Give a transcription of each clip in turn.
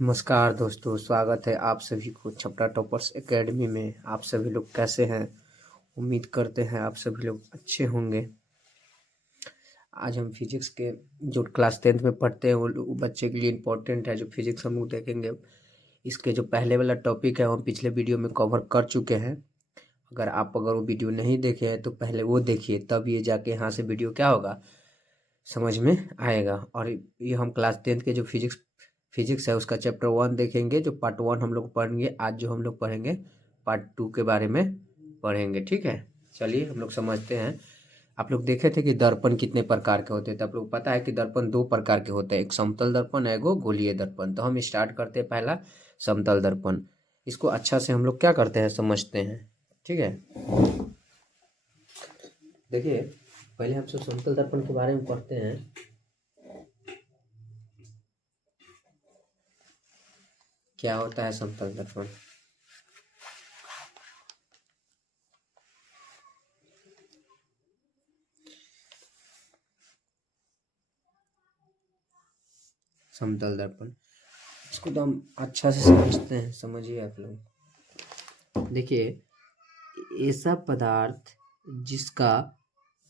नमस्कार दोस्तों, स्वागत है आप सभी को छपरा टॉपर्स एकेडमी में। आप सभी लोग कैसे हैं? उम्मीद करते हैं आप सभी लोग अच्छे होंगे। आज हम फिजिक्स के जो क्लास 10th में पढ़ते हैं वो बच्चे के लिए इम्पोर्टेंट है। जो फिजिक्स हम लोग देखेंगे, इसके जो पहले वाला टॉपिक है वो हम पिछले वीडियो में कवर कर चुके हैं। अगर वो वीडियो नहीं देखे हैं तो पहले वो देखिए, तब ये जाके यहाँ से वीडियो क्या होगा समझ में आएगा। और ये हम क्लास 10th के जो फिजिक्स है उसका चैप्टर 1 देखेंगे। जो पार्ट 1 हम लोग पढ़ेंगे, आज जो हम लोग पढ़ेंगे पार्ट 2 के बारे में पढ़ेंगे। ठीक है, चलिए हम लोग समझते हैं। आप लोग देखे थे कि दर्पण कितने प्रकार के होते हैं, तो आप लोग पता है कि दर्पण दो प्रकार के होते हैं, एक समतल दर्पण है, एक गोलीय दर्पण। तो हम स्टार्ट करते हैं पहला समतल दर्पण। इसको अच्छा से हम लोग क्या करते हैं समझते हैं। ठीक है, देखिए पहले हम सब समतल दर्पण के बारे में पढ़ते हैं। क्या होता है समतल दर्पण? समतल दर्पण इसको तो हम अच्छा से समझते हैं, समझिए आप लोग। देखिए, ऐसा पदार्थ जिसका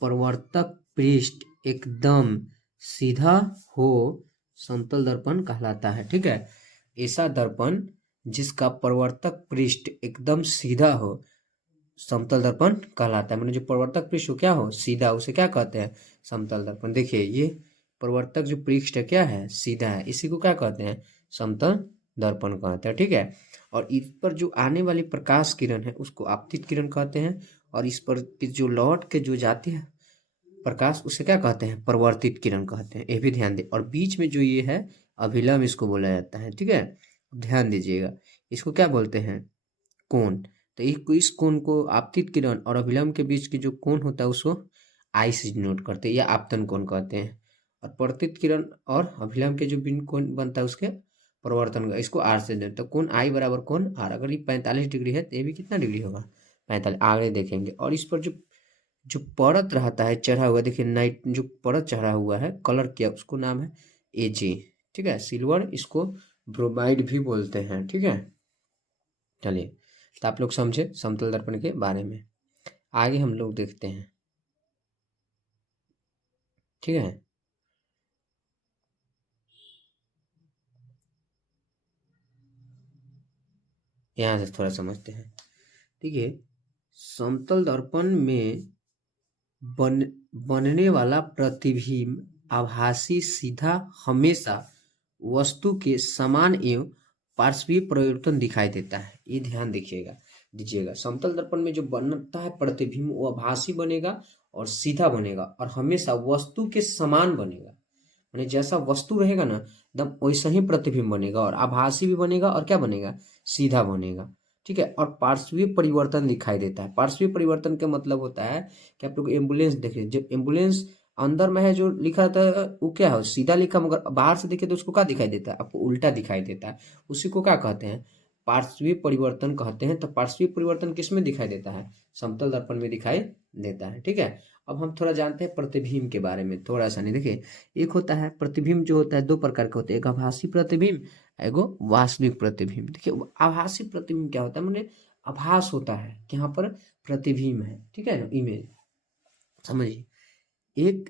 प्रवर्तक पृष्ठ एकदम सीधा हो समतल दर्पण कहलाता है। ठीक है, ऐसा दर्पण जिसका प्रवर्तक पृष्ठ एकदम सीधा हो समतल दर्पण कहलाता है। मैंने जो प्रवर्तक पृष्ठ क्या हो सीधा, उसे क्या कहते हैं? समतल दर्पण। देखिए ये प्रवर्तक जो पृष्ठ है क्या है? सीधा है, इसी को क्या कहते हैं? समतल दर्पण कहते हैं। ठीक है, और इस पर जो आने वाली प्रकाश किरण है उसको आपतित किरण कहते हैं, और इस पर जो लौट के जो जाती है प्रकाश उसे क्या कहते हैं? परिवर्तित किरण कहते हैं। ये भी ध्यान दें। और बीच में जो ये है अभिलंब, इसको बोला जाता है। ठीक है, ध्यान दीजिएगा, इसको क्या बोलते हैं? कोण। तो इस कोण को आपतित किरण और अभिलंब के बीच की जो कोण होता है उसको आई से डिनोट करते हैं या आपतन कोण कहते हैं। और परावर्तित किरण और अभिलंब के जो बिंदु कोण बनता है उसके परिवर्तन, इसको आर से देते हैं। तो कोण आई बराबर कोण आर। अगर ये 45 डिग्री है तो ये भी कितना डिग्री होगा? 45। आगे देखेंगे। और इस पर जो जो परत रहता है चढ़ा हुआ, देखिए नाइट जो परत चढ़ा हुआ है कलर किया, उसको नाम है एजी। ठीक है, सिल्वर, इसको ब्रोमाइड भी बोलते हैं। ठीक है, चलिए तो आप लोग समझे समतल दर्पण के बारे में। आगे हम लोग देखते हैं। ठीक है, यहाँ से थोड़ा समझते हैं। देखिए, समतल दर्पण में बन बनने वाला प्रतिबिंब आभासी सीधा हमेशा वस्तु के समान एवं पार्श्वीय परिवर्तन दिखाई देता है। ये ध्यान दीजिएगा। समतल दर्पण में जो बनता है प्रतिबिंब वो आभासी बनेगा और सीधा बनेगा और हमेशा वस्तु के समान बनेगा। यानी जैसा वस्तु रहेगा ना एकदम वैसा ही प्रतिबिंब बनेगा, और आभासी भी बनेगा और क्या बनेगा? सीधा बनेगा। ठीक है, और पार्श्वीय परिवर्तन दिखाई देता है। पार्श्वीय परिवर्तन का मतलब होता है कि आप लोग एम्बुलेंस देखें, जब एम्बुलेंस अंदर में है जो लिखा रहता है वो क्या है? सीधा लिखा, मगर बाहर से देखे तो उसको क्या दिखाई देता है? आपको उल्टा दिखाई देता है। उसी को क्या कहते हैं? पार्श्वीय परिवर्तन कहते हैं। तो पार्श्वीय परिवर्तन किस में दिखाई देता है? समतल दर्पण में दिखाई देता है। ठीक है, अब हम थोड़ा जानते हैं प्रतिबिंब के बारे में, थोड़ा सा नहीं। देखिए, एक होता है प्रतिबिंब, जो होता है दो प्रकार के होते हैं, एक आभासी प्रतिबिंब, एगो वास्तविक प्रतिबिंब। देखिए, आभासी प्रतिबिंब क्या होता है? मैंने आभास होता है कि यहाँ पर प्रतिबिंब है। ठीक है ना, इमेज समझिए। एक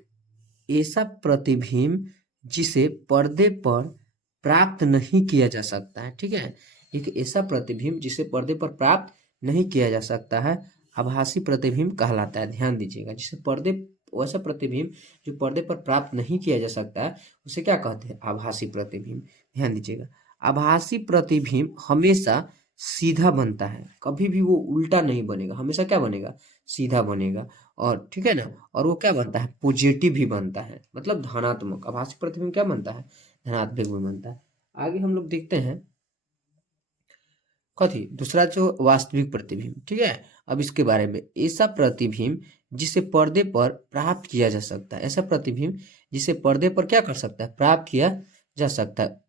ऐसा प्रतिबिंब जिसे पर्दे पर प्राप्त नहीं किया जा सकता है। ठीक है, एक ऐसा प्रतिबिंब जिसे पर्दे पर प्राप्त नहीं किया जा सकता है आभासी प्रतिबिंब कहलाता है। ध्यान दीजिएगा, जिसे पर्दे वैसा प्रतिबिंब जो पर्दे पर प्राप्त नहीं किया जा सकता है उसे क्या कहते हैं? आभासी प्रतिबिंब। ध्यान दीजिएगा, आभासी प्रतिबिंब हमेशा सीधा बनता है, कभी भी वो उल्टा नहीं बनेगा, हमेशा क्या बनेगा? सीधा बनेगा। और ठीक है ना, और वो क्या बनता है? पॉजिटिव भी बनता है, मतलब धनात्मक। आभासी प्रतिबिंब क्या बनता है? धनात्मक भी बनता है। आगे हम लोग देखते हैं कथी दूसरा जो वास्तविक प्रतिबिंब। ठीक है, अब इसके बारे में, ऐसा प्रतिबिंब जिसे पर्दे पर प्राप्त किया जा सकता है, ऐसा प्रतिबिंब जिसे पर्दे पर क्या कर सकता है? प्राप्त किया जा सकता है,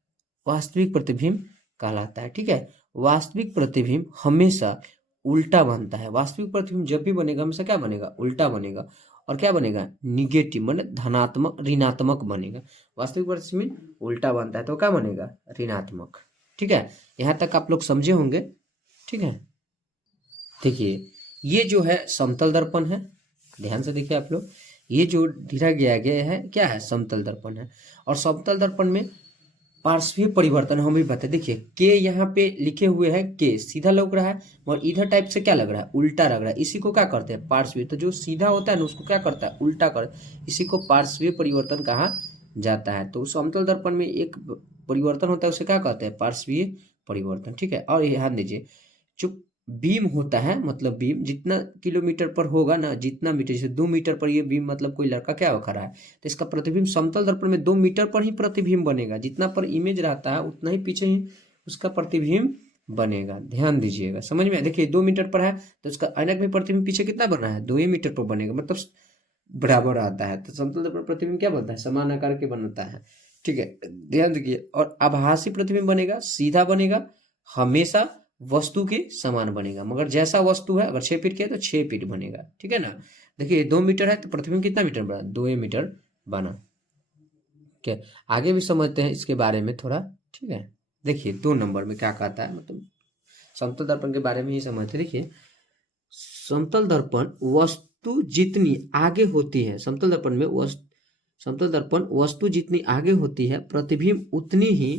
वास्तविक प्रतिबिंब कहलाता है। ठीक है, वास्तविक प्रतिबिंब हमेशा उल्टा बनता है। वास्तविक प्रतिबिंब जब भी बनेगा हमेशा क्या बनेगा? उल्टा बनेगा। और क्या बनेगा? निगेटिव, माने धनात्मक ऋणात्मक बनेगा। वास्तविक प्रतिबिंब उल्टा बनता है तो क्या बनेगा? ऋणात्मक। ठीक है, यहाँ तक आप लोग समझे होंगे। ठीक है, देखिए ये जो है समतल दर्पण है, ध्यान से देखिए आप लोग, ये जो गया है क्या है, समतल दर्पण है। और समतल दर्पण में पार्श्वीय परिवर्तन हम भी बताते, देखिए के यहाँ पे लिखे हुए हैं, के सीधा लग रहा है और इधर टाइप से क्या लग रहा है, उल्टा लग रहा है। इसी को क्या करते हैं, पार्श्वीय। तो जो सीधा होता है ना उसको क्या करता है, उल्टा कर, इसी को पार्श्वीय परिवर्तन कहा जाता है। तो समतल दर्पण में एक परिवर्तन होता है, उसे क्या कहते हैं, पार्श्वीय परिवर्तन। ठीक है, और ध्यान दीजिए जो बीम होता है, मतलब बीम जितना किलोमीटर पर होगा ना, जितना मीटर, जैसे 2 मीटर पर ये बीम, मतलब कोई लड़का क्या खड़ा है तो इसका प्रतिबिंब समतल दर्पण में 2 मीटर पर ही प्रतिबिंब बनेगा, जितना पर इमेज रहता है उतना ही पीछे ही उसका प्रतिबिंब बनेगा। ध्यान दीजिएगा, समझ में। देखिए 2 मीटर पर है तो उसका ऐनक में प्रतिबिंब पीछे कितना बना है, 2 ही मीटर पर बनेगा, मतलब बराबर आता है। तो समतल दर्पण प्रतिबिंब क्या बनता है, समान आकार के बनता है। ठीक है, ध्यान देखिए। और आभासी प्रतिबिंब बनेगा, सीधा बनेगा, हमेशा वस्तु के समान बनेगा, मगर जैसा वस्तु है, अगर 6 फीट के है तो 6 फीट बनेगा। ठीक है ना। देखिए 2 मीटर है तो प्रतिबिंब कितना मीटर बना, 2 मीटर बना। क्या आगे भी समझते हैं इसके बारे में थोड़ा। ठीक है, देखिए 2 नंबर में क्या कहता है, मतलब समतल दर्पण के बारे में ही समझते। देखिए समतल दर्पण वस्तु जितनी आगे होती है, समतल दर्पण वस्तु जितनी आगे होती है प्रतिबिंब उतनी ही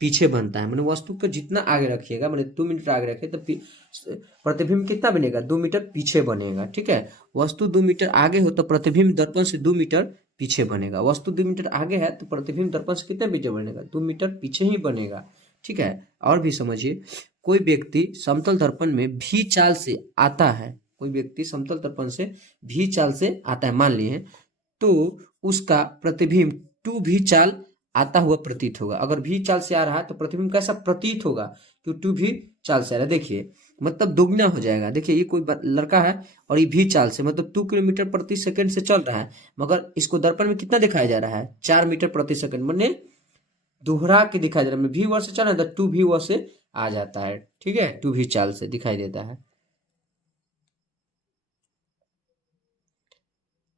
पीछे बनता है। मैंने वस्तु को जितना आगे रखिएगा, मैंने 2 मीटर आगे रखे तो प्रतिबिंब कितना बनेगा, 2 मीटर पीछे बनेगा। ठीक है, वस्तु 2 मीटर आगे हो तो प्रतिबिंब दर्पण से 2 मीटर पीछे बनेगा। वस्तु 2 मीटर आगे है तो प्रतिबिंब दर्पण से कितने पीछे बनेगा, 2 मीटर पीछे ही बनेगा। ठीक है, और भी समझिए, कोई व्यक्ति समतल दर्पण में भी चाल से आता है, कोई व्यक्ति समतल दर्पण से भी चाल से आता है, मान लिए, तो उसका प्रतिबिंब टू भी चाल आता हुआ प्रतीत होगा। अगर भी चाल से आ रहा है तो प्रतिबिंब कैसा प्रतीत होगा, कि टू भी चाल से आ रहा है। देखिए मतलब दोगुना हो जाएगा। देखिए ये कोई लड़का है और ये भी चाल से, मतलब 2 किलोमीटर प्रति सेकंड से चल रहा है, मगर इसको दर्पण में कितना दिखाया जा रहा है, 4 मीटर प्रति सेकंड, मैंने दोहरा के दिखाई दे रहा है। भी वर्ष से चल रहा है तो 2 भी वर्ष से आ जाता है। ठीक है, 2 भी चाल से दिखाई देता है।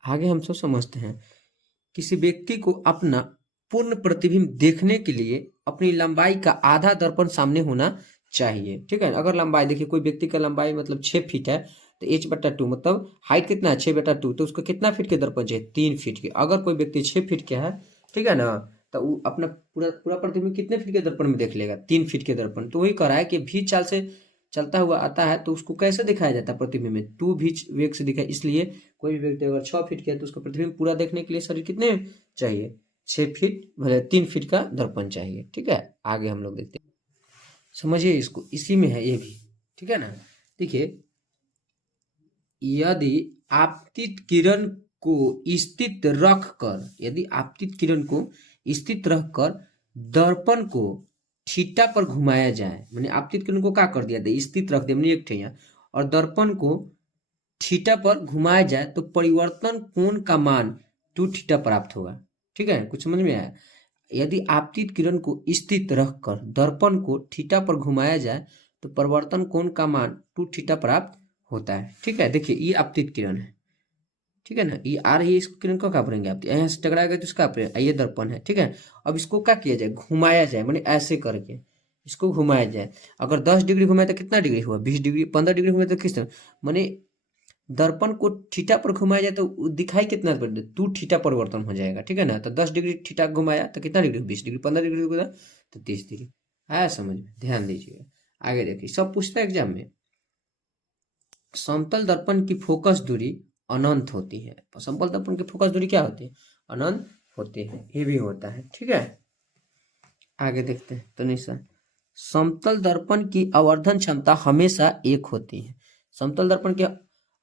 आगे हम सब समझते हैं, किसी व्यक्ति को अपना पूर्ण प्रतिबिंब देखने के लिए अपनी लंबाई का आधा दर्पण सामने होना चाहिए। ठीक है, अगर लंबाई देखिए, कोई व्यक्ति का लंबाई मतलब 6 फीट है तो h/2 मतलब हाइट कितना है, 6/2, तो उसको कितना फीट के दर्पण चाहिए, 3 फीट के। अगर कोई व्यक्ति 6 फीट के है, ठीक है ना, तो वो अपना पूरा पूरा प्रतिबिंब कितने फीट के दर्पण में देख लेगा, 3 फीट के दर्पण। तो वही कह रहा है कि भी चाल से चलता हुआ आता है तो उसको कैसे दिखाया जाता है, प्रतिबिंब में 2 भी वेग से दिखाए। इसलिए कोई भी व्यक्ति अगर 6 फीट के है तो उसको प्रतिबिंब पूरा देखने के लिए शरीर कितने चाहिए, 6 फीट, मतलब 3 फीट का दर्पण चाहिए। ठीक है, आगे हम लोग देखते हैं, समझिए इसको, इसी में है ये भी। ठीक है ना। देखिए यदि आपतित किरण को स्थित रखकर, यदि आपतित किरण को स्थित रखकर दर्पण को थीटा पर घुमाया जाए, मैंने आपतित किरण को क्या कर दिया था, स्थित रख दिया मैंने एक ठे, और दर्पण को थीटा पर घुमाया जाए तो परिवर्तन कोण का मान 2 थीटा प्राप्त होगा। ठीक है, कुछ समझ में आया। यदि आपतित किरण को स्थित रखकर दर्पण को थीटा पर घुमाया जाए तो परिवर्तन कोण का मान 2 थीटा प्राप्त होता है। ठीक है, देखिए ये आपतित किरण है, ठीक है ना, ये आ रही है, इस किरण को क्या करेंगे आप, यहाँ से टकराएगा तो इसका ये दर्पण है। ठीक है, अब इसको क्या किया जाए, घुमाया जाए, मैंने ऐसे करके इसको घुमाया जाए। अगर 10 डिग्री घुमाए तो कितना डिग्री हुआ, 20 डिग्री, 15 डिग्री घुमाए तो किस तरह, मैंने दर्पण को थीटा पर घुमाया जाए तो दिखाई कितना पड़, 2 थीटा परिवर्तन हो जाएगा। ठीक है ना, तो 10 डिग्री थीटा घुमाया तो कितना डिग्री, 20 डिग्री, 15 डिग्री घुमाया तो 30 डिग्री। आया समझ में, ध्यान दीजिएगा। आगे देखिए, सब पूछता है एग्जाम में, समतल दर्पण की फोकस दूरी अनंत होती है। समतल दर्पण की फोकस दूरी क्या होती है, अनंत होती है, ये भी होता है। ठीक है, आगे देखते हैं तो निशा, समतल दर्पण की आवर्धन क्षमता हमेशा एक होती है। समतल दर्पण की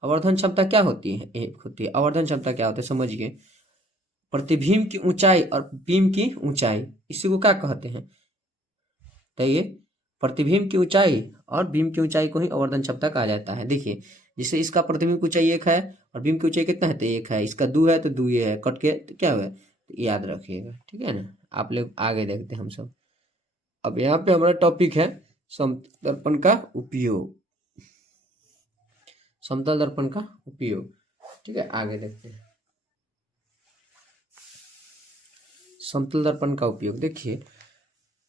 आवर्धन क्षमता क्या होती है, एक होती है। आवर्धन क्षमता क्या होती है समझिए, प्रतिबिंब की ऊंचाई और बीम की ऊंचाई, इसी को क्या कहते हैं, तो ये प्रतिबिंब की ऊंचाई और बीम की ऊंचाई को ही आवर्धन क्षमता कहा जाता है। देखिए जैसे इसका प्रतिबिंब की ऊंचाई 1 है और बीम की ऊंचाई कितना है, तो 1 है, इसका 2 है तो 2 ये है, कट के तो क्या हुआ, तो याद रखिएगा। ठीक है ना, आप लोग आगे देखते हैं हम सब। अब यहाँ पे हमारा टॉपिक है समतल दर्पण का उपयोग, समतल दर्पण का उपयोग। ठीक है, आगे देखते हैं समतल दर्पण का उपयोग। देखिए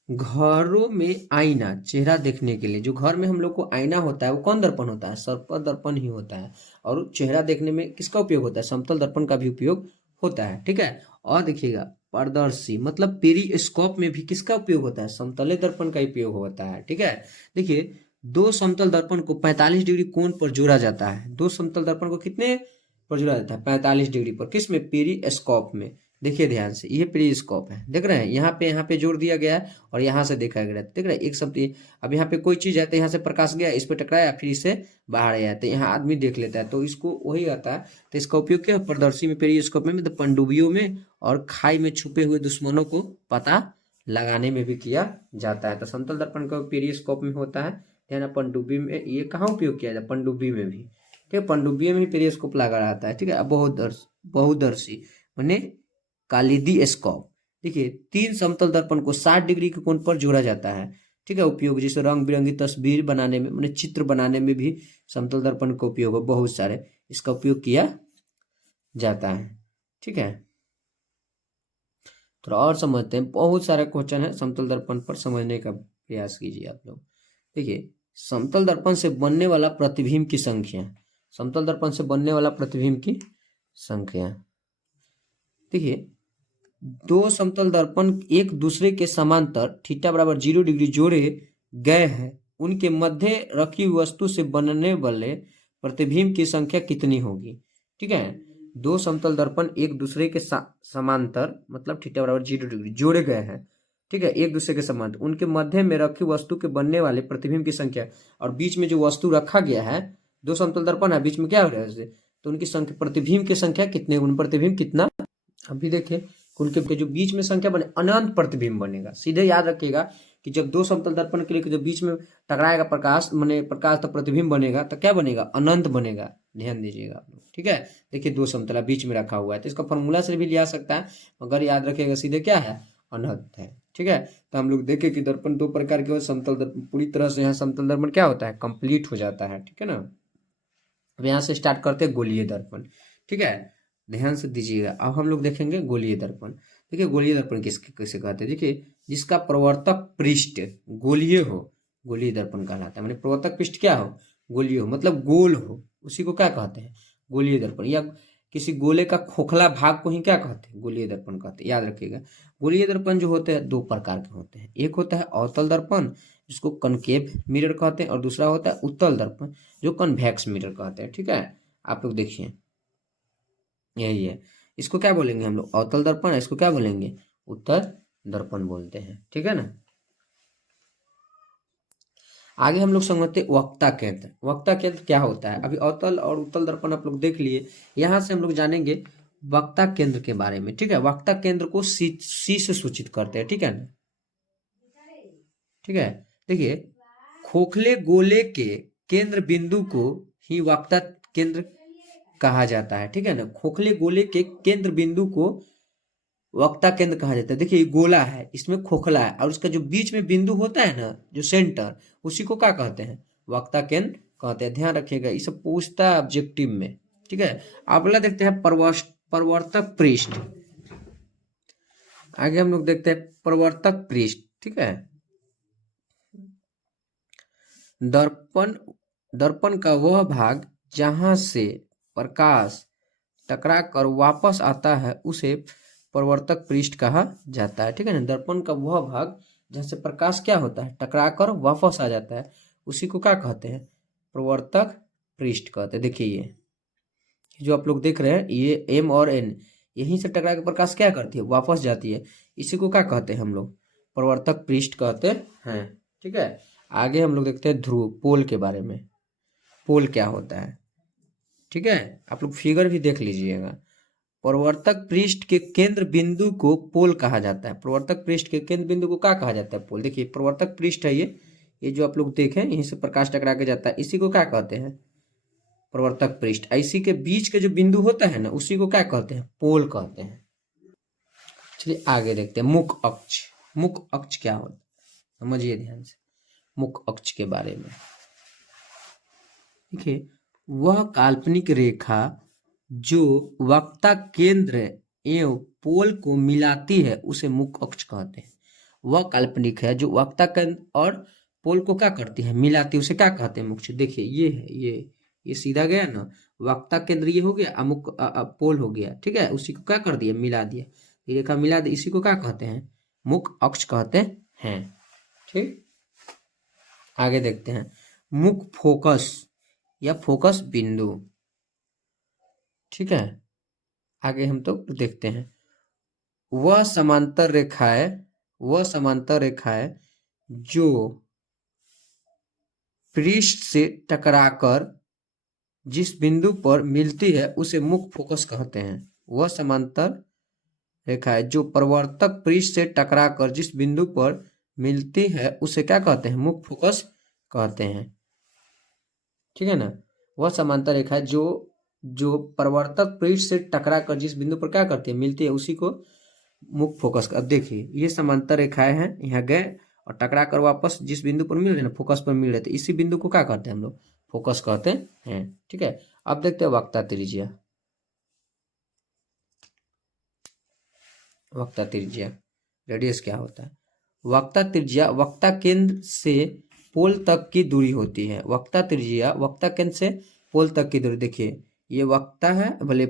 घरों में आईना चेहरा देखने के लिए, जो घर में हम लोग को आईना होता है वो कौन दर्पण होता है? सर्प दर्पण ही होता है। और चेहरा देखने में किसका उपयोग होता है? समतल दर्पण का भी उपयोग होता है। ठीक है। और देखिएगा पारदर्शी मतलब पेरिस्कोप में भी किसका उपयोग होता है? समतले दर्पण का उपयोग होता है। ठीक है। देखिए दो समतल दर्पण को 45 डिग्री कोण पर जोड़ा जाता है। दो समतल दर्पण को कितने पर जोड़ा जाता है? 45 डिग्री पर। किस में? पेरिस्कोप में। देखिए ध्यान से, ये पेरिस्कोप है, देख रहे हैं? यहाँ पे जोड़ दिया गया है और यहाँ से देखा गया है, देख रहे हैं? एक शब्द अब यहाँ पे कोई चीज है तो यहाँ से प्रकाश गया, इस पे टकराया, फिर इससे बाहर आया, तो यहाँ आदमी देख लेता है, तो इसको वही आता है। तो इसका उपयोग क्या है? पारदर्शी में, पेरिस्कोप में, मतलब पनडुब्बियों में और खाई में छुपे हुए दुश्मनों को पता लगाने में भी किया जाता है। तो समतल दर्पण का पेरिस्कोप में होता है, ध्यान। पनडुब्बी में ये कहाँ उपयोग किया जाता है? पनडुब्बी में भी। ठीक है, पनडुब्बी में भी पेरिस्कोप लगा रहता है। ठीक है। अब बहुदर्शी माने कालिदी स्कोप। देखिए 3 समतल दर्पण को 60 डिग्री के कोण पर जोड़ा जाता है। ठीक है। उपयोग जैसे रंग बिरंगी तस्वीर बनाने में, माने चित्र बनाने में भी समतल दर्पण का उपयोग है, बहुत सारे इसका उपयोग किया जाता है। ठीक है। थोड़ा और समझते हैं, बहुत सारे क्वेश्चन है समतल दर्पण पर, समझने का प्रयास कीजिए आप लोग। देखिए समतल दर्पण से बनने वाला प्रतिबिंब की संख्या, समतल दर्पण से बनने वाला प्रतिबिंब की संख्या। देखिए दो समतल दर्पण एक दूसरे के समांतर थीटा बराबर 0 डिग्री जोड़े गए हैं, उनके मध्य रखी हुई वस्तु से बनने वाले प्रतिबिंब की संख्या कितनी होगी? ठीक है। दो समतल दर्पण एक दूसरे के समांतर मतलब थीटा बराबर 0 डिग्री जोड़े गए हैं। ठीक है, एक दूसरे के समांतर, उनके मध्य में रखी वस्तु के बनने वाले प्रतिबिंब की संख्या, और बीच में जो वस्तु रखा गया है, दो समतल दर्पण है, बीच में क्या हो रहा है? तो उनकी संख्या, प्रतिबिंब की संख्या कितने, उन प्रतिबिंब कितना? अभी देखिए उनके जो बीच में संख्या बने, अनंत प्रतिबिंब बनेगा। सीधे याद रखिएगा कि जब दो समतल दर्पण के लिए जो बीच में टकराएगा प्रकाश, माने प्रकाश, तो प्रतिबिंब बनेगा, तो क्या बनेगा? अनंत बनेगा। ध्यान दीजिएगा आप लोग। ठीक है। देखिए दो समतला बीच में रखा हुआ है, तो इसका फॉर्मूला से भी लिया सकता है, मगर याद रखिएगा सीधे क्या है? अनंत है। ठीक है। तो हम लोग देखें कि दर्पण दो प्रकार के, समतल दर्पण पूरी तरह से यहाँ समतल दर्पण क्या होता है? कंप्लीट हो जाता है। ठीक है ना। अब यहाँ से स्टार्ट करते हैं गोलीय दर्पण। ठीक है, ध्यान से दीजिएगा। अब हम लोग देखेंगे गोलीय दर्पण। देखिए गोलीय दर्पण किसे कहते हैं? देखिए जिसका प्रवर्तक पृष्ठ गोलीय हो, गोलीय दर्पण कहलाता है। माने प्रवर्तक पृष्ठ क्या हो? गोलीय हो, मतलब गोल हो, उसी को क्या कहते हैं? गोलीय दर्पण। या किसी गोले का खोखला भाग को ही क्या कहते हैं? गोलीय दर्पण कहते हैं। याद रखिएगा गोलीय दर्पण जो होते हैं दो प्रकार के होते हैं। एक होता है अवतल दर्पण, जिसको कनकेव मिरर कहते हैं, और दूसरा होता है उत्तल दर्पण, जो कन्वेक्स मिरर कहते हैं। ठीक है। आप लोग देखिए यही है, इसको क्या बोलेंगे हम लोग? अवतल दर्पण, इसको क्या बोलेंगे? उत्तल दर्पण बोलते हैं। ठीक है ना। आगे हम लोग समझते वक्ता केंद्र। वक्ता केंद्र क्या होता है? अभी अवतल और उत्तल दर्पण आप लोग देख लिए, यहाँ से हम लोग जानेंगे वक्ता केंद्र के बारे में। ठीक है। वक्ता केंद्र को सी से सूचित करते हैं। ठीक है ना। ठीक है। देखिए खोखले गोले के केंद्र बिंदु को ही वक्ता केंद्र कहा जाता है। ठीक है ना। खोखले गोले के केंद्र बिंदु को वक्ता केंद्र कहा जाता है। देखिए ये गोला है, इसमें खोखला है, और उसका जो बीच में बिंदु होता है ना, जो सेंटर, उसी को क्या कहते हैं? वक्ता केंद्र कहते हैं। ध्यान रखिएगा, ये सब पूछता है ऑब्जेक्टिव में। ठीक है। अगला देखते हैं प्रवर्तक पृष्ठ। आगे हम लोग देखते हैं प्रवर्तक पृष्ठ। ठीक है। दर्पण दर्पण का वह भाग जहां से प्रकाश टकरा कर वापस आता है उसे प्रवर्तक पृष्ठ कहा जाता है। ठीक है ना। दर्पण का वह भाग जहां से प्रकाश क्या होता है? टकरा कर वापस आ जाता है, उसी को क्या कहते हैं? प्रवर्तक पृष्ठ कहते हैं। देखिए ये जो आप लोग देख रहे हैं, ये एम और एन, यहीं से टकरा कर प्रकाश क्या करती है? वापस जाती है, इसी को क्या कहते हैं हम लोग? प्रवर्तक पृष्ठ कहते हैं। ठीक है। आगे हम लोग देखते हैं ध्रुव, पोल के बारे में। पोल क्या होता है? ठीक है, आप लोग फिगर भी देख लीजिएगा। प्रवर्तक पृष्ठ के केंद्र बिंदु को पोल कहा जाता है। प्रवर्तक पृष्ठ के केंद्र बिंदु को क्या कहा जाता है? पोल। देखिए प्रवर्तक पृष्ठ है ये जो आप लोग देखें, यहीं से प्रकाश टकरा के जाता है, इसी को क्या कहते हैं? प्रवर्तक पृष्ठ। इसी के बीच के जो बिंदु होता है ना, उसी को क्या कहते हैं? पोल कहते हैं। चलिए आगे देखते हैं मुख अक्ष। मुख अक्ष क्या होता है? समझिए ध्यान से मुख अक्ष के बारे में। देखिए वह काल्पनिक रेखा जो वक्ता केंद्र एवं पोल को मिलाती है उसे मुख अक्ष कहते हैं। वह काल्पनिक है जो वक्ता केंद्र और पोल को क्या करती है, मिलाती है, उसे क्या कहते हैं, मुख्य। देखिए ये है, ये सीधा गया ना, वक्ता केंद्र ये हो गया, अमुक पोल हो गया, ठीक है, उसी को क्या कर दिया, मिला दिया, ये रेखा मिला दी, इसी को क्या कहते हैं, मुख्य अक्ष कहते हैं। ठीक, आगे देखते हैं मुख्य फोकस या फोकस बिंदु। ठीक है, आगे हम तो देखते हैं वह समांतर रेखाएं जो पृष्ठ से टकराकर जिस बिंदु पर मिलती है उसे मुख्य फोकस कहते हैं। वह समांतर रेखाएं जो प्रवर्तक पृष्ठ से टकराकर जिस बिंदु पर मिलती है उसे क्या कहते हैं, मुख्य फोकस कहते हैं। ठीक है ना, वह समांतर रेखाएं जो प्रवर्तक पृष्ठ से टकराकर जिस बिंदु पर क्या करती है, मिलती है, उसी को मुख्य फोकस। अब देखिए ये समांतर रेखाएं हैं, यहाँ गए और टकरा कर वापस जिस बिंदु पर मिल रहे ना, फोकस पर मिल रहे थे, इसी बिंदु को क्या कहते हैं हम लोग, फोकस कहते हैं। ठीक है, अब देखते हैं वक्ता त्रिज्या। वक्ता त्रिज्या रेडियस क्या होता है। वक्ता त्रिज्या वक्ता केंद्र से पोल तक की दूरी होती है। वक्ता त्रिज्या वक्ता केंद्र से पोल तक की दूरी। देखिए ये वक्ता है, भले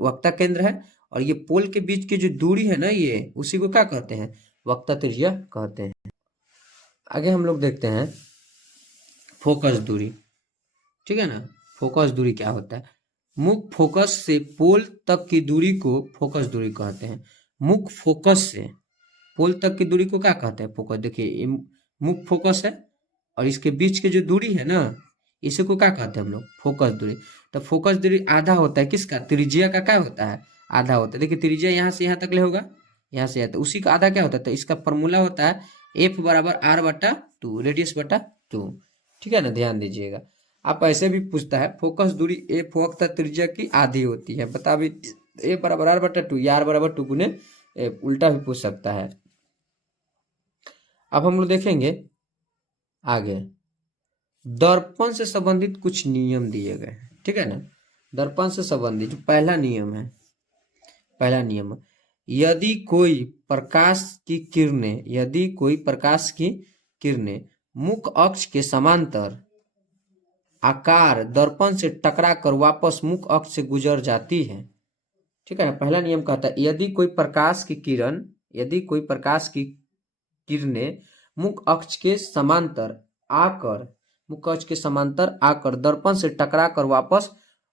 वक्ता केंद्र है, और ये पोल के बीच की जो दूरी है ना, ये उसी को क्या कहते हैं, वक्ता त्रिज्या कहते हैं। आगे हम लोग देखते हैं फोकस दूरी। ठीक है ना, फोकस दूरी क्या होता है। मुख्य फोकस से पोल तक की दूरी को फोकस दूरी कहते हैं। मुख्य फोकस से पोल तक की दूरी को क्या कहते हैं, फोकस। देखिए ये मुख्य फोकस है और इसके बीच की जो दूरी है ना, इसी को क्या कहते हैं हम लोग, फोकस दूरी। तो फोकस दूरी आधा होता है किसका, त्रिज्या का क्या होता है, आधा होता है। देखिए त्रिज्या यहाँ से यहाँ तक ले होगा, यहाँ से यहाँ तक, उसी का आधा क्या होता है, तो इसका फॉर्मूला होता है F बराबर R/2, रेडियस बटा 2। ठीक है ना, ध्यान दीजिएगा। आप ऐसे भी पूछता है फोकस दूरी F वक्ता त्रिज्या की आधी होती है, बता भी F बराबर R/2 या R/2 गुने उल्टा भी पूछ सकता है। अब हम लोग देखेंगे आगे दर्पण से संबंधित कुछ नियम दिए गए हैं। ठीक है ना, दर्पण से संबंधित जो पहला नियम है, पहला नियम, यदि कोई प्रकाश की किरणें मुख्य अक्ष के समांतर आकार दर्पण से टकराकर वापस मुख्य अक्ष से गुजर जाती है। ठीक है ना, पहला नियम कहता है यदि कोई प्रकाश की किरणें मुख्य अक्ष के समांतर आकर दर्पण से टकराकर वापस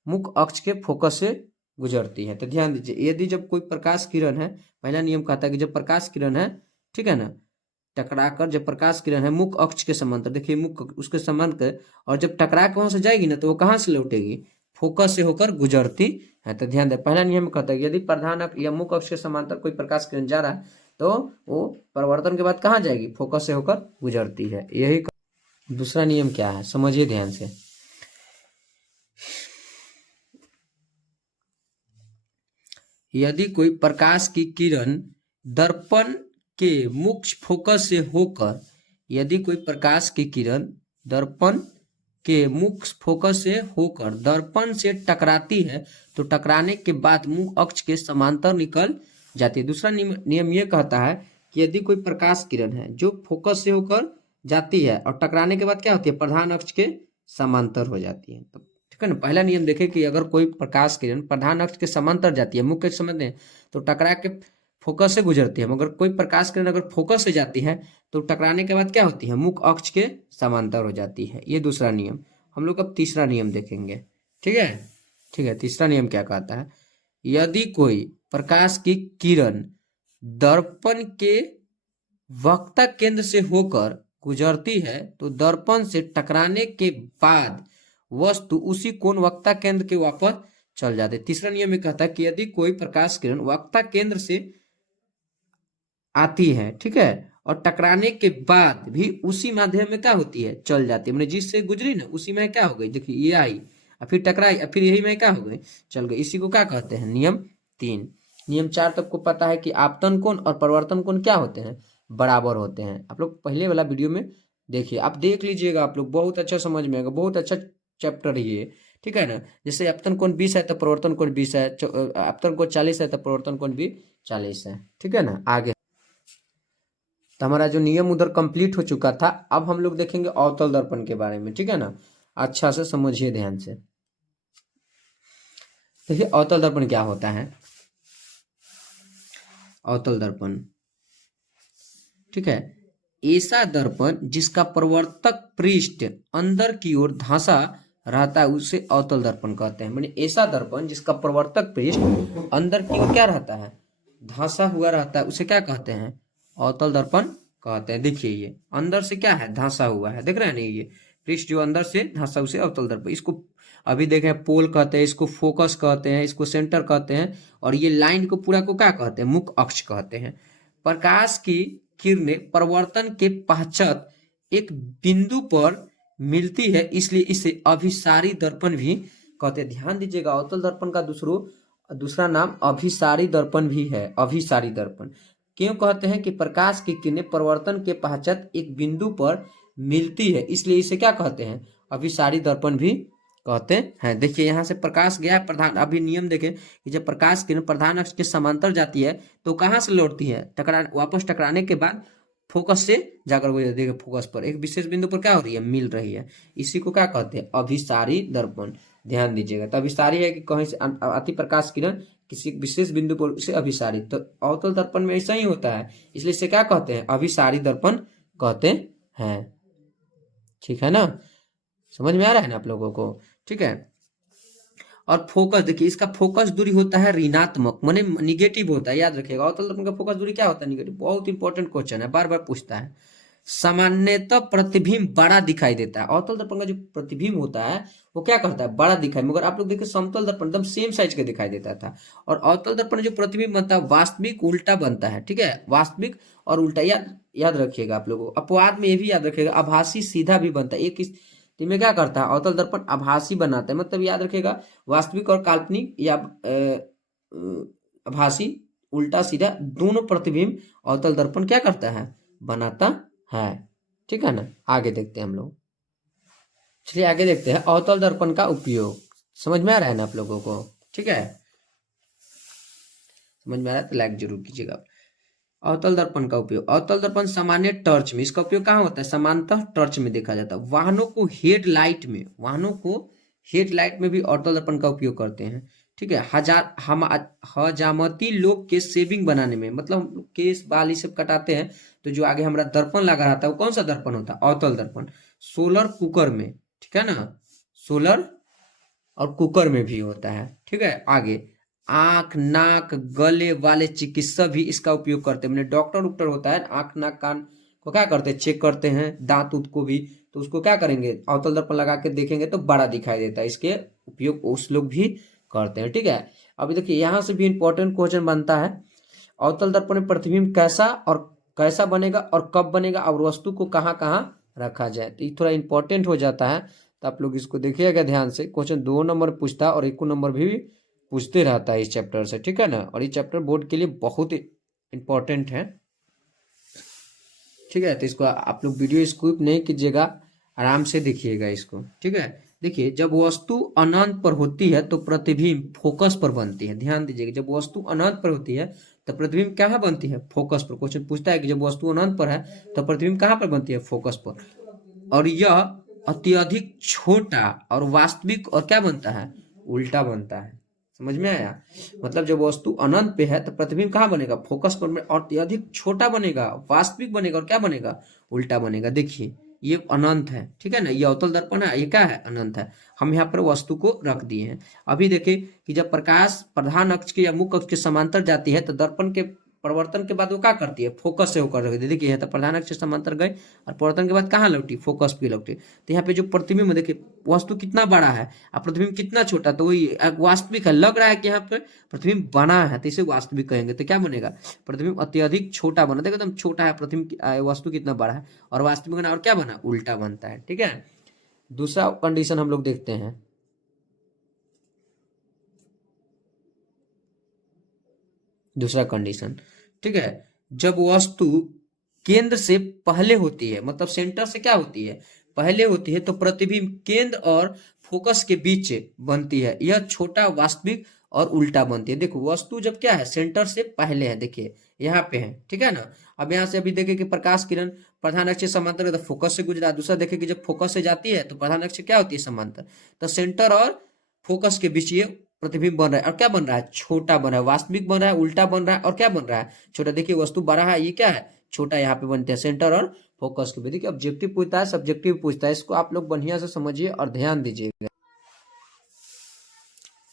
मुख्य अक्ष के फोकस से गुजरती है। तो ध्यान दीजिए, यदि जब कोई प्रकाश किरण है, पहला नियम कहता है कि जब प्रकाश किरण है, ठीक है ना, टकराकर जब प्रकाश किरण है मुख्य अक्ष के समांतर, देखिए मुख्य उसके समांतर, और जब टकरा के वहां से जाएगी ना, तो वो कहाँ से लौटेगी, फोकस से होकर गुजरती है। तो ध्यान दे, पहला नियम कहता है यदि प्रधान अक्ष या मुख्य अक्ष के समांतर कोई प्रकाश किरण जा रहा है तो वो परिवर्तन के बाद कहाँ जाएगी, फोकस से होकर गुजरती है। यही दूसरा नियम क्या है, समझिए ध्यान से। यदि कोई प्रकाश की किरण दर्पण के मुख्य फोकस से होकर दर्पण के मुख्य फोकस से होकर दर्पण से टकराती है तो टकराने के बाद मुख्य अक्ष के समांतर निकल जाती है। दूसरा नियम यह कहता है कि यदि कोई प्रकाश किरण है जो फोकस से होकर जाती है और टकराने के बाद क्या होती है, प्रधान अक्ष के समांतर हो जाती है। तो ठीक है ना, पहला नियम देखें कि अगर कोई प्रकाश किरण प्रधान अक्ष के समांतर जाती है, मुख्य समझते हैं, तो टकरा के फोकस से गुजरती है। मगर कोई प्रकाश किरण अगर फोकस से जाती है तो टकराने के बाद क्या होती है, मुख्य अक्ष के समांतर हो जाती है। ये दूसरा नियम। हम लोग अब तीसरा नियम देखेंगे। ठीक है, तीसरा नियम क्या कहता है, यदि कोई प्रकाश की किरण दर्पण के वक्ता केंद्र से होकर गुजरती है तो दर्पण से टकराने के बाद वस्तु उसी कोण वक्ता केंद्र के वापस चल जाते। तीसरा नियम में कहता है कि यदि कोई प्रकाश किरण वक्ता केंद्र से आती है, ठीक है, और टकराने के बाद भी उसी माध्यम में क्या होती है, चल जाती है, मैंने जिससे गुजरी ना उसी में क्या हो गई, देखिए ये आई और फिर टकराई और फिर यही में क्या हो गई, चल गई। इसी को क्या कहते हैं, नियम 3। नियम 4 तो आपको पता है कि आपतन कोण और परिवर्तन कोण क्या होते हैं, बराबर होते हैं। आप लोग पहले वाला वीडियो में देखिए, आप देख लीजिएगा, आप लोग बहुत अच्छा समझ में आएगा, बहुत अच्छा चैप्टर ये। ठीक है ना, जैसे आपतन कोण 20 है तो परिवर्तन कोण 20 है, आपतन कोण 40 है तो परिवर्तन कोण भी 40 है। ठीक है ना, आगे तो हमारा जो नियम उधर कंप्लीट हो चुका था। अब हम लोग देखेंगे अवतल दर्पण के बारे में, ठीक है ना। अच्छा से समझिए ध्यान से। देखिए अवतल दर्पण क्या होता है। अवतल दर्पण, ठीक है, ऐसा दर्पण जिसका प्रवर्तक पृष्ठ अंदर की ओर धंसा रहता है उसे अवतल दर्पण कहते हैं। माने ऐसा दर्पण जिसका प्रवर्तक पृष्ठ अंदर की ओर क्या रहता है, धंसा हुआ रहता है, उसे क्या कहते हैं, अवतल दर्पण कहते हैं। देखिए ये अंदर से क्या है, धंसा हुआ है, देख रहे हैं ना, ये पृष्ठ जो अंदर से धंसा उसे अवतल दर्पण। इसको अभी देखें पोल कहते हैं, इसको फोकस कहते हैं, इसको सेंटर कहते हैं, और ये लाइन को पूरा को क्या कहते हैं, मुख्य अक्ष कहते हैं। प्रकाश की किरणें परिवर्तन के पश्चात एक बिंदु पर मिलती है, इसलिए इसे अभिसारी दर्पण भी कहते हैं। ध्यान दीजिएगा, अवतल दर्पण का दूसरा नाम अभिसारी दर्पण भी है। अभिसारी दर्पण क्यों कहते हैं कि प्रकाश की किरणें परिवर्तन के पश्चात एक बिंदु पर मिलती है, इसलिए इसे क्या कहते हैं, अभिसारी दर्पण भी कहते हैं। देखिए यहाँ से प्रकाश गया प्रधान, अभी नियम देखें कि जब प्रकाश किरण प्रधान अक्ष के समांतर जाती है तो कहाँ से लौटती है, वापस टकराने के बाद फोकस से जाकर वो देखिए फोकस पर एक विशेष बिंदु पर क्या हो रही है, मिल रही है। इसी को क्या कहते हैं, अभिसारी दर्पण। ध्यान दीजिएगा, तो अभिसारी है कि कहीं से अति प्रकाश किरण किसी विशेष बिंदु पर उसे अभिसारी। तो अवतल दर्पण में ऐसा ही होता है, इसलिए इसे क्या कहते हैं, अभिसारी दर्पण कहते हैं। ठीक है ना, समझ में आ रहा है ना आप लोगों को, ठीक है। और फोकस देखिए, इसका फोकस दूरी होता है ऋणात्मक, माने निगेटिव होता है, याद रखिएगा। अवतल दर्पण का फोकस दूरी क्या होता है, निगेटिव। बहुत इंपॉर्टेंट क्वेश्चन है, बार बार पूछता है। सामान्यतः प्रतिबिंब बड़ा दिखाई देता है। अवतल दर्पण का जो प्रतिबिंब होता है वो क्या करता है, बड़ा दिखाई, मगर आप लोग देखिए समतल दर्पण एकदम सेम साइज का दिखाई देता था। और अवतल दर्पण जो प्रतिबिंब बनता है वास्तविक उल्टा बनता है, ठीक है, वास्तविक और उल्टा याद रखिएगा आप लोगों। अपवाद में ये भी याद रखिएगा, आभासी सीधा भी बनता है। एक तो में क्या करता है, अवतल दर्पण आभासी बनाता है, मतलब याद रखिएगा वास्तविक और काल्पनिक या आभासी, उल्टा सीधा दोनों प्रतिबिंब अवतल दर्पण क्या करता है, बनाता है। ठीक है ना, आगे देखते हैं हम लोग। चलिए आगे देखते हैं अवतल दर्पण का उपयोग। समझ में आ रहा है ना आप लोगों को, ठीक है, समझ में आ रहा है तो लाइक जरूर कीजिएगा। अवतल दर्पण का उपयोग, अवतल दर्पण सामान्य टॉर्च में, इसका उपयोग कहाँ होता है, सामान्यतः टॉर्च में देखा जाता है। वाहनों को हेडलाइट में भी अवतल दर्पण का उपयोग करते हैं। ठीक है, हजामती लोग के शेविंग बनाने में, मतलब केस बाल ये सब कटाते हैं तो जो आगे हमारा दर्पण लगा रहता है वो कौन सा दर्पण होता है, अवतल दर्पण। सोलर कुकर में, ठीक है ना, सोलर और कुकर में भी होता है। ठीक है, आगे आंख नाक गले वाले चिकित्सक भी इसका उपयोग करते हैं। मैंने डॉक्टर होता है, आंख नाक कान को क्या करते हैं, चेक करते हैं, दांत उत को भी, तो उसको क्या करेंगे, अवतल दर्पण लगा के देखेंगे तो बड़ा दिखाई देता है, इसके उपयोग उस लोग भी करते हैं। ठीक है, अभी देखिए यहाँ से भी इंपॉर्टेंट क्वेश्चन बनता है, अवतल दर्पण में प्रतिबिंब कैसा बनेगा और कब बनेगा और वस्तु को कहाँ कहाँ रखा जाए, तो ये थोड़ा इंपॉर्टेंट हो जाता है। तो आप लोग इसको देखिएगा ध्यान से, क्वेश्चन 2 नंबर पूछता है और 1 नंबर भी पूछते रहता है इस चैप्टर से। ठीक है ना, और ये चैप्टर बोर्ड के लिए बहुत इंपॉर्टेंट है। ठीक है, तो इसको आप लोग वीडियो स्किप नहीं कीजिएगा, आराम से देखिएगा इसको। ठीक है, देखिए जब वस्तु अनंत पर होती है तो प्रतिबिंब फोकस पर बनती है। ध्यान दीजिएगा, जब वस्तु अनंत पर होती है तो प्रतिबिंब कहाँ बनती है, फोकस पर। क्वेश्चन पूछता है कि जब वस्तु अनंत पर है तो प्रतिबिंब कहाँ पर बनती है, फोकस पर। और यह अत्यधिक छोटा और वास्तविक और क्या बनता है, उल्टा बनता है। समझ में आया, मतलब जब वस्तु अनंत पे है तो प्रतिबिंब कहाँ बनेगा, फोकस पर में, और अत्यधिक छोटा बनेगा, वास्तविक बनेगा और क्या बनेगा, उल्टा बनेगा। देखिए ये अनंत है, ठीक है ना, ये अवतल दर्पण है, ये क्या है, अनंत है। हम यहाँ पर वस्तु को रख दिए हैं। अभी देखिए कि जब प्रकाश प्रधान अक्ष के या मुख्य अक्ष के समांतर जाती है तो दर्पण के परिवर्तन के बाद वो क्या करती है, फोकस से होकर रख दी। देखिए यहाँ तो प्रधान अक्ष से समांतर गए और परिवर्तन के बाद कहाँ लौटी, फोकस पे लौटी। तो यहाँ पे जो प्रतिबिंब देखिए वस्तु कितना बड़ा है और प्रतिबिंब कितना छोटा, तो वही वास्तविक है, लग रहा है कि यहाँ पे प्रतिबिंब बना है तो इसे वास्तविक कहेंगे। तो क्या बनेगा, प्रतिबिंब अत्यधिक छोटा बना, देखो एकदम छोटा है प्रतिबिंब, वस्तु कितना बड़ा है, और वास्तविक बना और क्या बना, उल्टा बनता है। ठीक है, दूसरा कंडीशन हम लोग देखते हैं। दूसरा कंडीशन, ठीक है, जब वस्तु केंद्र से पहले होती है, मतलब सेंटर से क्या होती है, पहले होती है, तो प्रतिबिंब केंद्र और फोकस के बीच बनती है। यह छोटा वास्तविक और उल्टा बनती है। देखो वस्तु जब क्या है, सेंटर से पहले है, देखिए यहाँ पे है, ठीक है ना, अब यहाँ से अभी देखें कि प्रकाश किरण प्रधान अक्ष से समांतर तो फोकस से गुजरा, दूसरा देखें कि जब फोकस से जाती है तो प्रधान अक्ष क्या होती है, समांतर। तो सेंटर और फोकस के बीच ये प्रतिबिंब बन रहा है, और क्या बन रहा है, छोटा बन रहा है, वास्तविक बन रहा है, उल्टा बन रहा है, और क्या बन रहा है, छोटा। देखिए वस्तु बड़ा है, ये क्या है, छोटा। यहाँ पे बनते हैं सेंटर और फोकस के बीच। देखिए ऑब्जेक्टिव पूछता है, सब्जेक्टिव पूछता है, इसको आप लोग बढ़िया से समझिए और ध्यान दीजिएगा,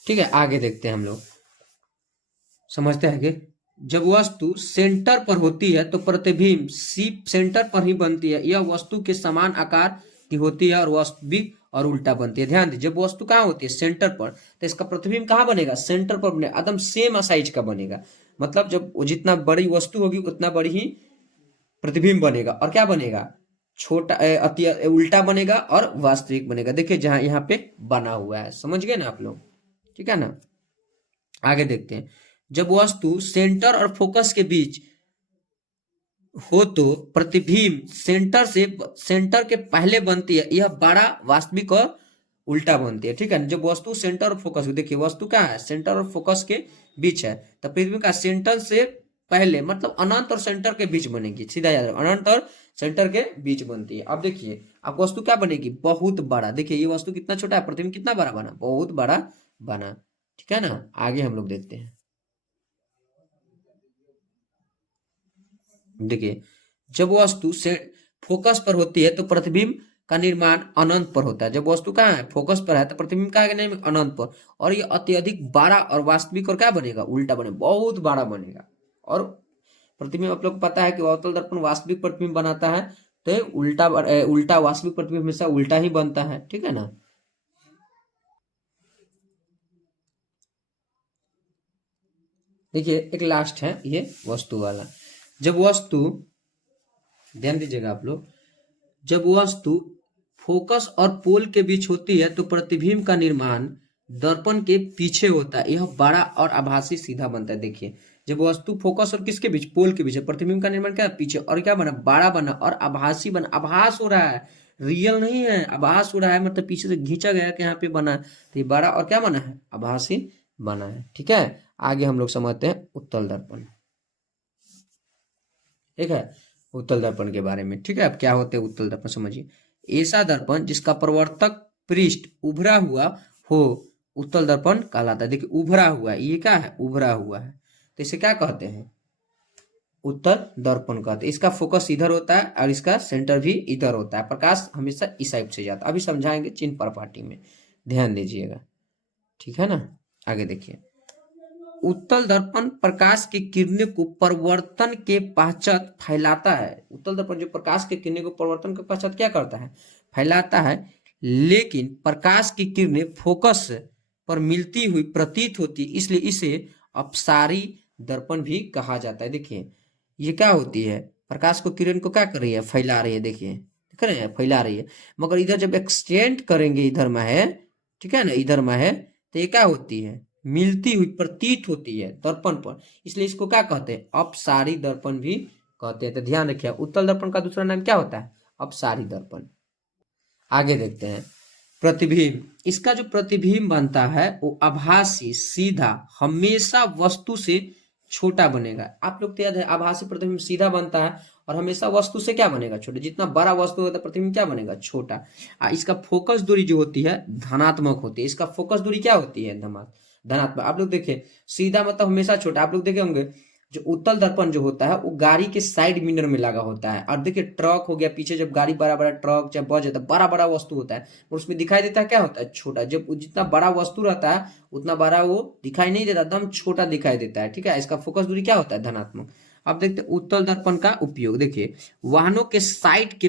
ठीक है। आगे देखते हैं हम लोग, समझते हैं कि जब वस्तु सेंटर पर होती है तो प्रतिबिंब सी सेंटर पर ही बनती है, यह वस्तु के समान आकार की होती है और वास्तविक और उल्टा बनती है। ध्यान दीजिए, जब वस्तु कहाँ होती है, सेंटर पर, तो इसका प्रतिबिंब कहाँ बनेगा, सेंटर पर बनेगा, एकदम सेम साइज का बनेगा। मतलब जब जितना बड़ी वस्तु होगी उतना बड़ी ही प्रतिबिंब बनेगा, और क्या बनेगा, छोटा अति उल्टा बनेगा और वास्तविक बनेगा। देखिए जहां यहाँ पे बना हुआ है, समझ गए ना आप लोग, ठीक है ना। आगे देखते हैं, जब वस्तु सेंटर और फोकस के बीच हो तो प्रतिबिंब सेंटर के पहले बनती है, यह बड़ा, वास्तविक और उल्टा बनती है, ठीक है। जब वस्तु सेंटर और फोकस, देखिए वस्तु क्या है, सेंटर और फोकस के बीच है, तो प्रतिबिंब का सेंटर से पहले मतलब अनंत और सेंटर के बीच बनेगी, सीधा याद रखो, अनंत और सेंटर के बीच बनती है। अब देखिए अब वस्तु क्या बनेगी, बहुत बड़ा। देखिए ये वस्तु कितना छोटा है, प्रतिबिंब कितना बड़ा बना, बहुत बड़ा बना, ठीक है ना। आगे हम लोग देखते हैं, देखिए जब वस्तु से फोकस पर होती है तो प्रतिबिंब का निर्माण अनंत पर होता है। जब वस्तु कहाँ है, फोकस पर है, तो प्रतिबिंब का निर्माण अनंत पर, और ये अत्यधिक बड़ा और वास्तविक और क्या बनेगा, उल्टा बनेगा, बहुत बड़ा बनेगा। और प्रतिबिंब आप लोग को पता है कि अवतल दर्पण वास्तविक प्रतिबिंब बनाता है, तो उल्टा वास्तविक प्रतिबिंब हमेशा उल्टा ही बनता है, ठीक है ना। देखिए एक लास्ट है ये वस्तु वाला, जब वस्तु, ध्यान दीजिएगा आप लोग, जब वस्तु फोकस और पोल के बीच होती है तो प्रतिबिंब का निर्माण दर्पण के पीछे होता है, यह बड़ा और आभासी सीधा बनता है। देखिए जब वस्तु फोकस और किसके बीच, पोल के बीच है, प्रतिबिंब का निर्माण क्या है, पीछे, और क्या बना, बड़ा बना और आभासी बना। आभास हो रहा है, रियल नहीं है, आभास हो रहा है, मतलब पीछे से खींचा गया कि यहाँ पे बना है, तो ये बड़ा और क्या बना है, आभासी बना है, ठीक है। आगे हम लोग समझते हैं उत्तल दर्पण, ठीक है, उत्तल दर्पण के बारे में, ठीक है। अब क्या होते हैं उत्तल दर्पण, समझिए। ऐसा दर्पण जिसका प्रवर्तक पृष्ठ उभरा हुआ हो उत्तल दर्पण कहलाता है। देखिए उभरा हुआ है, ये क्या है, उभरा हुआ है, तो इसे क्या कहते हैं, उत्तल दर्पण कहते हैं। इसका फोकस इधर होता है और इसका सेंटर भी इधर होता है, प्रकाश हमेशा इस साइड से जाता है। अभी समझाएंगे चिन्ह प्रपाटी में, ध्यान दीजिएगा, ठीक है ना। आगे देखिए, उत्तल दर्पण प्रकाश की किरणें को परावर्तन के पश्चात फैलाता है। उत्तल दर्पण जो प्रकाश की किरणें को परावर्तन के पश्चात क्या करता है, फैलाता है, लेकिन प्रकाश की किरणें फोकस पर मिलती हुई प्रतीत होती, इसलिए इसे अपसारी दर्पण भी कहा जाता है। देखिए ये क्या होती है, प्रकाश को किरण को क्या कर रही है, फैला रही है, देखिए देख रहे हैं, फैला रही है, मगर इधर जब एक्सटेंड करेंगे, इधर में है, ठीक है ना, इधर में है, तो ये क्या होती है, मिलती हुई प्रतीत होती है दर्पण पर, इसलिए इसको क्या कहते हैं, अपसारी दर्पण भी कहते हैं। तो ध्यान रखिए, उत्तल दर्पण का दूसरा नाम क्या होता है, अपसारी दर्पण। आगे देखते हैं, प्रतिबिंब, इसका जो प्रतिबिंब बनता है वो आभासी सीधा हमेशा वस्तु से छोटा बनेगा। आप लोग को याद है, आभासी प्रतिबिंब सीधा बनता है और हमेशा वस्तु से क्या बनेगा, छोटा। जितना बड़ा वस्तु होता है प्रतिबिंब क्या बनेगा, छोटा। इसका फोकस दूरी जो होती है धनात्मक होती है, इसका फोकस दूरी क्या होती है, धनात्मक। आप लोग देखिए सीधा मतलब हमेशा छोटा। आप लोग देखे होंगे जो उत्तल दर्पण जो होता है वो गाड़ी के साइड मिरर में लगा होता है, और देखिए ट्रक हो गया पीछे, जब गाड़ी बड़ा बड़ा ट्रक जब बस जाता है, बड़ा बड़ा वस्तु होता है, और उसमें दिखाई देता है क्या होता है, छोटा। जब जितना बड़ा वस्तु रहता है उतना बड़ा वो दिखाई नहीं देता, एकदम छोटा दिखाई देता है, ठीक है। इसका फोकस दूरी क्या होता है, धनात्मक। अब देखते हैं उत्तल दर्पण का उपयोग। देखिए वाहनों के साइड के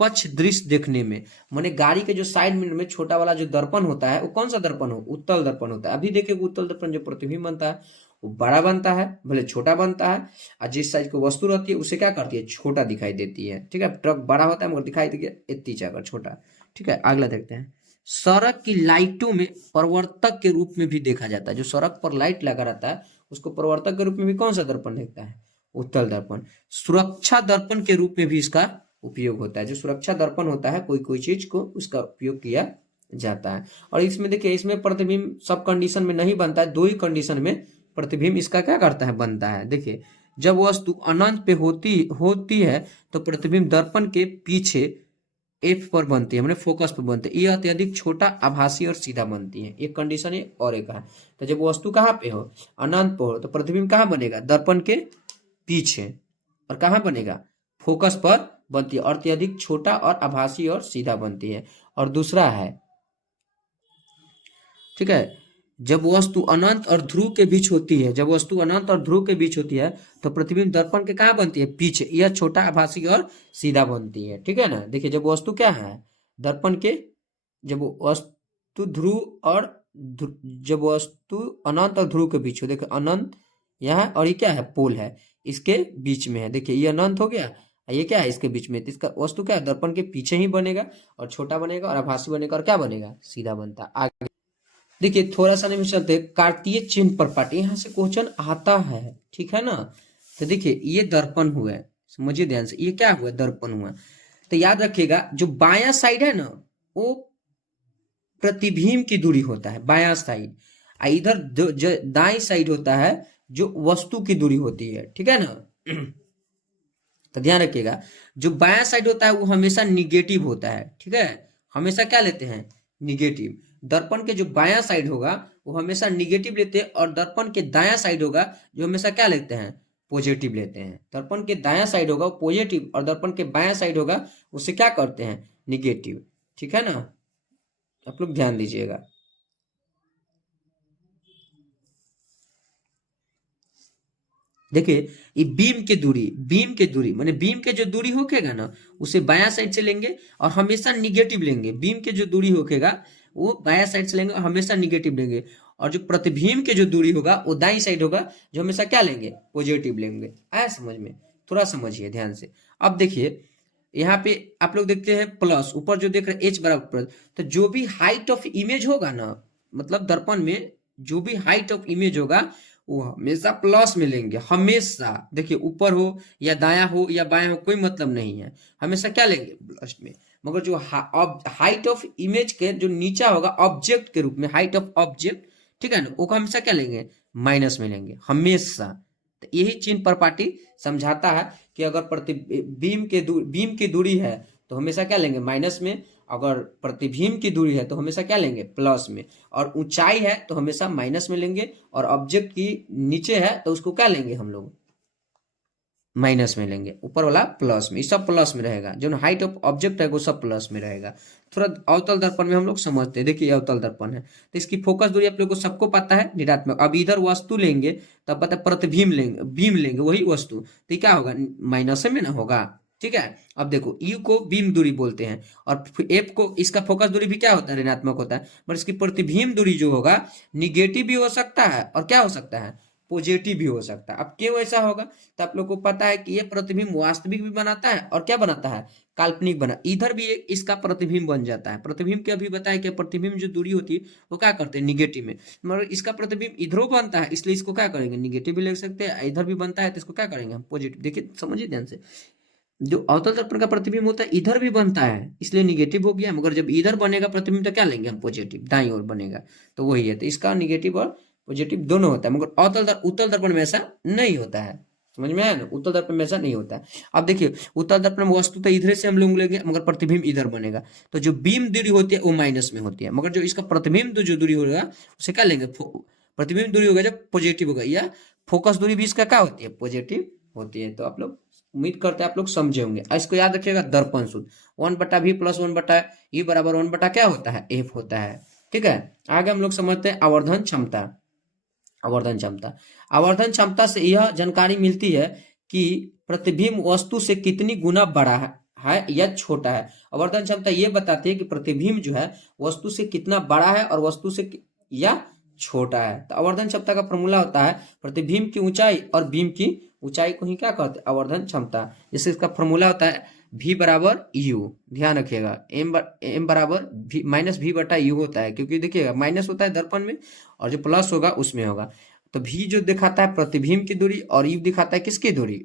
पक्ष दृश्य देखने में, माने गाड़ी के जो साइड मिरर में छोटा वाला जो दर्पण होता है वो कौन सा दर्पण हो, उत्तल दर्पण होता है। अभी देखिए उत्तल दर्पण जो प्रतिबिंब बनता है वो बड़ा बनता है, भले छोटा बनता है, और जिस साइज की वस्तु रहती है उसे क्या करती है, छोटा दिखाई देती है, ठीक है। ट्रक बड़ा होता है मगर दिखाई देती है इतनी जगह छोटा, ठीक है। अगला देखते हैं, सड़क की लाइटों में प्रवर्तक के रूप में भी देखा जाता है। जो सड़क पर लाइट लगा रहता है उसको प्रवर्तक के रूप में भी कौन सा दर्पण देखता है, उत्तल दर्पण। सुरक्षा दर्पण के रूप में भी इसका उपयोग होता है। जो सुरक्षा दर्पण होता है, कोई कोई चीज को उसका उपयोग किया जाता है। और इसमें देखिए, इसमें प्रतिबिंब सब कंडीशन में नहीं बनता है, दो ही कंडीशन में प्रतिबिंब इसका क्या करता है, बनता है। देखिए जब वस्तु अनंत पे होती होती है तो प्रतिबिंब दर्पण के पीछे एफ पर बनती है, मैंने फोकस पर बनती है, ये अत्यधिक छोटा, आभासी और सीधा बनती है। एक कंडीशन है और एक है। तो जब वस्तु कहाँ पे हो, अनंत पर हो, तो प्रतिबिंब कहाँ बनेगा, दर्पण के पीछे। और कहाँ बनेगा, फोकस पर बनती है और अत्यधिक छोटा और आभासी और सीधा बनती है। और दूसरा है, ठीक है, जब वस्तु अनंत और ध्रुव के बीच होती है, जब वस्तु अनंत और ध्रुव के बीच होती है तो प्रतिबिंब दर्पण के कहाँ बनती है, पीछे। यह छोटा, आभासी और सीधा बनती है, ठीक है ना। देखिए जब वस्तु क्या है, दर्पण के, जब वस्तु ध्रुव और जब वस्तु अनंत और ध्रुव के बीच हो, देखिए अनंत यहाँ और ये क्या है, पोल है, इसके बीच में है। देखिए ये अनंत हो गया, ये क्या है, इसके बीच में। तो इसका वस्तु क्या है, दर्पण के पीछे ही बनेगा और छोटा बनेगा और आभासी बनेगा और क्या बनेगा, सीधा बनता है। आगे देखिए थोड़ा सा नहीं चलते, कार्तीय चिन्ह पर पाठ, यहाँ से क्वेश्चन आता है, ठीक है ना। तो देखिए ये दर्पण हुआ है, समझिए ध्यान से, ये क्या हुआ, दर्पण हुआ। तो याद रखिएगा जो बायां साइड है ना, वो प्रतिबिंब की दूरी होता है, बायां साइड। इधर जो दाएं साइड होता है, जो वस्तु की दूरी होती है, ठीक है ना। तो ध्यान रखिएगा, जो बायां साइड होता है वो हमेशा निगेटिव होता है, ठीक है, हमेशा क्या लेते हैं, निगेटिव। दर्पण के जो बायां साइड होगा वो हमेशा निगेटिव लेते हैं, और दर्पण के दायां साइड होगा जो हमेशा क्या लेते हैं, पॉजिटिव लेते हैं। दर्पण के दायां साइड होगा वो पॉजिटिव, और दर्पण के बायां साइड होगा उसे क्या करते हैं, निगेटिव, ठीक है ना। आप लोग ध्यान दीजिएगा। देखिए ये बीम के दूरी माने बीम के जो दूरी होकेगा ना, उसे बायां साइड से लेंगे और हमेशा निगेटिव लेंगे। बीम के जो दूरी होकेगा वो बायां साइड से लेंगे और हमेशा निगेटिव लेंगे। और जो प्रतिबिंब के जो दूरी होगा वो दाईं साइड होगा, जो हमेशा क्या लेंगे, पॉजिटिव लेंगे। आया समझ में, थोड़ा समझिए ध्यान से। अब देखिए यहाँ पे आप लोग देखते हैं प्लस, ऊपर जो देख रहे हैं एच बराबर प्लस, तो जो भी हाइट ऑफ इमेज होगा ना, मतलब दर्पण में जो भी हाइट ऑफ इमेज होगा वो हमेशा प्लस में लेंगे, हमेशा। देखिए ऊपर हो या दाया हो या बाया हो कोई मतलब नहीं है, हमेशा क्या लेंगे, प्लस में। मगर जो हाइट ऑफ इमेज के जो नीचा होगा ऑब्जेक्ट के रूप में, हाइट ऑफ ऑब्जेक्ट, ठीक है ना, वो हमेशा क्या लेंगे, माइनस में लेंगे हमेशा। तो यही चिन्ह प्रपाटी समझाता है कि अगर बीम की दूरी है तो हमेशा क्या लेंगे, माइनस में। अगर प्रतिबिंब की दूरी है तो हमेशा क्या लेंगे, प्लस में। और ऊंचाई है तो हमेशा माइनस में लेंगे, और ऑब्जेक्ट की नीचे है तो उसको क्या लेंगे हम लोग, माइनस में लेंगे, ऊपर वाला प्लस में। ये सब प्लस में रहेगा, जो हाइट ऑफ ऑब्जेक्ट है वो सब प्लस में रहेगा। थोड़ा अवतल दर्पण में हम लोग समझते हैं। देखिए अवतल दर्पण है तो इसकी फोकस दूरी आप लोग को सबको पता है, ऋणात्मक। अब इधर वस्तु लेंगे तब पता प्रतिबिंब लेंगे, बीम लेंगे, वही वस्तु, तो क्या होगा, माइनस में ना होगा, ठीक है। अब देखो यू को बीम दूरी बोलते हैं, और एफ को, इसका फोकस दूरी भी क्या होता है, ऋणात्मक होता है। पर इसकी प्रतिबिंब दूरी जो होगा निगेटिव भी हो सकता है और क्या हो सकता है, पॉजिटिव भी हो सकता है। अब क्यों ऐसा होगा, तो आप लोग को पता है कि ये प्रतिबिंब वास्तविक भी बनाता है और क्या बनाता है, काल्पनिक बना। इधर भी इसका प्रतिबिंब बन जाता है। प्रतिबिंब के अभी बताया कि प्रतिबिंब जो दूरी होती है वो क्या करते हैं, निगेटिव में। मगर इसका प्रतिबिंब इधरों बनता है, इसलिए इसको क्या करेंगे, निगेटिव भी ले सकते हैं। इधर भी बनता है तो इसको क्या करेंगे हम, पॉजिटिव। देखिए समझिए ध्यान से, जो अवतल दर्पण का प्रतिबिंब होता है इधर भी बनता है, इसलिए निगेटिव हो गया। मगर जब इधर बनेगा प्रतिबिंब तो क्या लेंगे हम, पॉजिटिव, दाईं ओर बनेगा। तो वही है, तो इसका निगेटिव और पॉजिटिव दोनों होता है। मगर उत्तल दर्पण में ऐसा नहीं होता है, समझ में आया ना, उत्तल दर्पण में ऐसा नहीं होता है। अब देखिए उत्तल दर्पण में वस्तु तो इधर से हम लोग लेंगे, मगर प्रतिबिंब इधर बनेगा, तो जो बीम दूरी होती है वो माइनस में होती है। मगर जो इसका प्रतिबिंब जो दूरी होगा उसे क्या लेंगे, प्रतिबिंब दूरी होगा जब पॉजिटिव होगा, या फोकस दूरी भी इसका क्या होती है, पॉजिटिव होती है। तो आप लोग उम्मीद करते हैं आप लोग समझे होंगे। इसको याद रखिएगा, दर्पण सूत्र 1/v प्लस 1/e बराबर 1 क्या होता है, f होता है, ठीक है। आगे हम लोग समझते हैं आवर्धन क्षमता। आवर्धन क्षमता, आवर्धन क्षमता से यह जानकारी मिलती है कि प्रतिबिंब वस्तु से कितनी गुना बड़ा है या छोटा है। आवर्धन क्षमता ये बताती है कि प्रतिबिंब जो है वस्तु से कितना बड़ा है और वस्तु से या छोटा है। तो आवर्धन क्षमता का फॉर्मूला होता है प्रतिबिंब की ऊंचाई और बीम की ऊंचाई को ही क्या कहते हैं, आवर्धन क्षमता। जैसे इसका फॉर्मूला होता है v बराबर यू, ध्यान रखिएगा, m बराबर माइनस v बटा यू होता है, क्योंकि देखिएगा माइनस होता है दर्पण में और जो प्लस होगा उसमें होगा। तो v जो दिखाता है प्रतिबिंब की दूरी और u दिखाता है किसकी दूरी,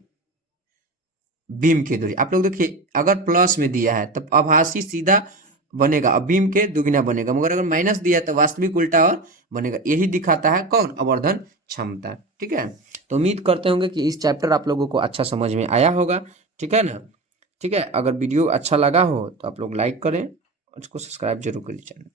बीम की दूरी। आप लोग देखिए अगर प्लस में दिया है तब आभासी सीधा बनेगा, अब बीम के दुगुना बनेगा। मगर अगर माइनस दिया है तो वास्तविक उल्टा और बनेगा। यही दिखाता है कौन, आवर्धन क्षमता, ठीक है। तो उम्मीद करते होंगे कि इस चैप्टर आप लोगों को अच्छा समझ में आया होगा। ठीक है ना? ठीक है, अगर वीडियो अच्छा लगा हो तो आप लोग लाइक करें और इसको सब्सक्राइब जरूर करिए चैनल।